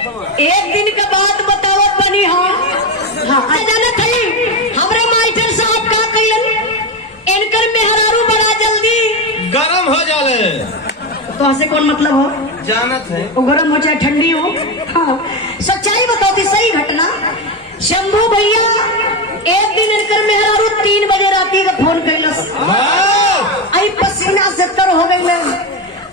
एक दिन के बाद बतावत बनी हाँ जाने थी हमरे मास्टर साहब का कइलन इनकर मेहरारू बड़ा जल्दी गरम हो जाले। तो ऐसे कौन मतलब हो जानत है वो गरम हो चाहे ठंडी हो। हाँ सच्चाई बताओ थी सही घटना। शंभू भैया एक दिन इनकर मेहरारू 3 बजे राती का फोन कैलस आई पसीना से तर हो गई।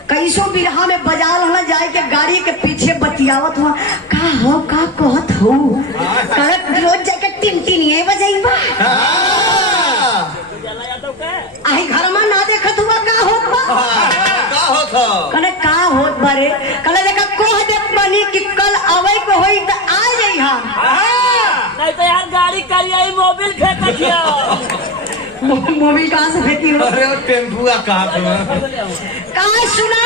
कैसो बिरहा में बाजार होना जाए के गाड़ी के पीछे बतियावत हुआ का हो का कहत हो करत रोज जाके टिन बजाइबा आई घर में ना देखत हुआ का होत बा कने का होत बारे कले देखा कोह देख बनी कि कल आवे को होई त आ जाई हां नहीं तो यार गाड़ी करिए मोबिल फेंकिया मोबिल कहाँ से फेंकी हो? अरे वो टेम्पू का कहा सुना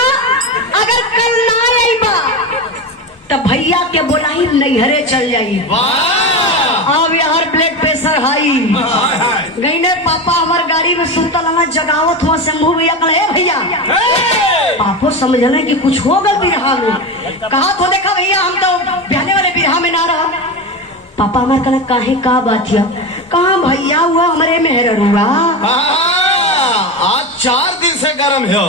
अगर कल ना आई बा तो भैया के बोलाई नैहरे चल जाई। अब यार ब्लड प्रेशर हाई गई ने पापा हमार गाड़ी में सुतल ना जगावत हुआ शंभू भैया कहे भैया पापो समझने कि कुछ हो गल बिरहा में कहा तो देखा भैया हम तो बहने वाले बिरहा में ना रहा। पापा हमारे कहना काहे का बात है कहा भैया हुआ हमारे मेहर हुआ आज 4 दिन से गरम हो।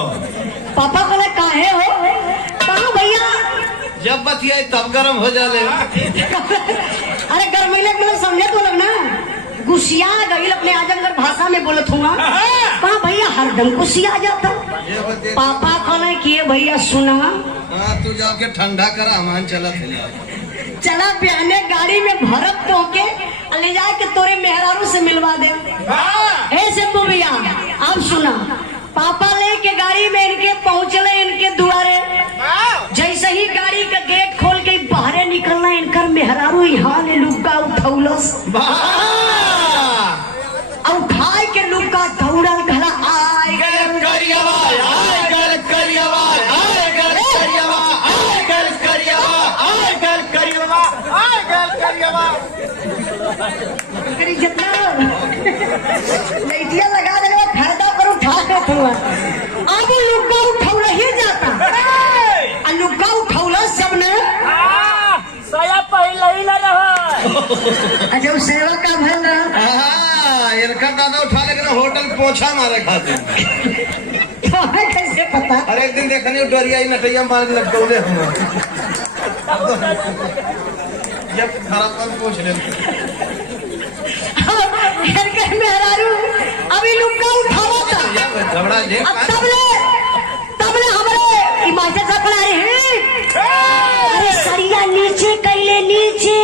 पापा कहना काहे हो कहा भैया जब बतिया तब गरम हो जाले। अरे गर्मीले मतलब समझे तो लग ना गुस्सिया गई अपने आजमगढ़ भाषा में बोलत हुआ कहा भैया हरदम गुस्सिया जाता। पापा कहना किए भैया सुना तू जाके ठंडा करा हमान चला बहने गाड़ी में भरत तो के ले जाए के तोरे मेहरारू से मिलवा दे। ऐसे तो भैया आप सुना पापा लेके गाड़ी में इनके पहुंचले इनके दुआरे जैसे ही गाड़ी का गेट खोल के बाहर निकलना इनकर मेहरारू यहाँ ने लुक्का उठौलस उठाए के लुक्का दौड़ल घला आए जितना लैटिया लगा दे फायदा पर उठा के अब लुक्का उठौल ही जाता लुक्का उठौल सब ने सया पहले ही ना रहा अच्छा सेवा का भल रहा इनका दादा उठा लेकर होटल पोछा मारे खाते कैसे पता। अरे एक दिन देखने डरिया ही नटैया मार के लटकौले हम जब खराब पूछ ले मेहरारू अभी लुक्का उठावा था घबरा जे तबले हमारे मास्टर साहब पढ़ा रहे हैं अरे सरिया नीचे कैले नीचे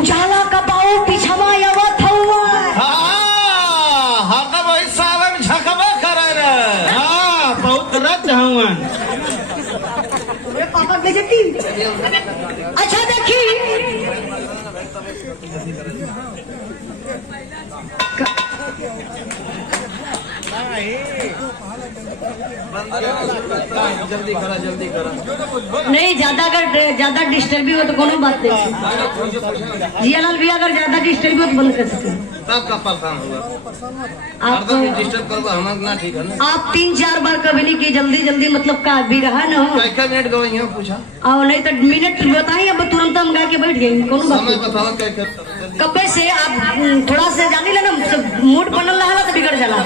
उजाला का बाऊ पिछवा आवत हुआ हम तो वही सावन झकमा करे रे बहुत रत हुआ पापा बेजती। अच्छा देखी जल्दी करा नहीं ज्यादा अगर ज्यादा डिस्टर्ब हो तो कोनो बात नहीं। जियालाल भी अगर ज्यादा डिस्टर्ब हो तो बंद कर सकते तब का परेशान होगा आप डिस्टर्ब करवा हमारा ना ठीक है ना। आप 3-4 बार कभी नहीं की जल्दी मतलब का भी रहा ना हो कैसे मिनट गई है पूछा और नहीं तो मिनट बताइए अब तुरंत हम गा के बैठ गए कोनो बात समय नहीं। बताओ कैसे कब से आप थोड़ा से जानी लेना मूड बनल रहा तो बिगड़ जाला।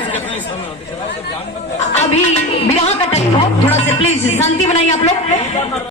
अभी विवाह का टाइम हो थोड़ा से प्लीज शांति बनाइए आप लोग।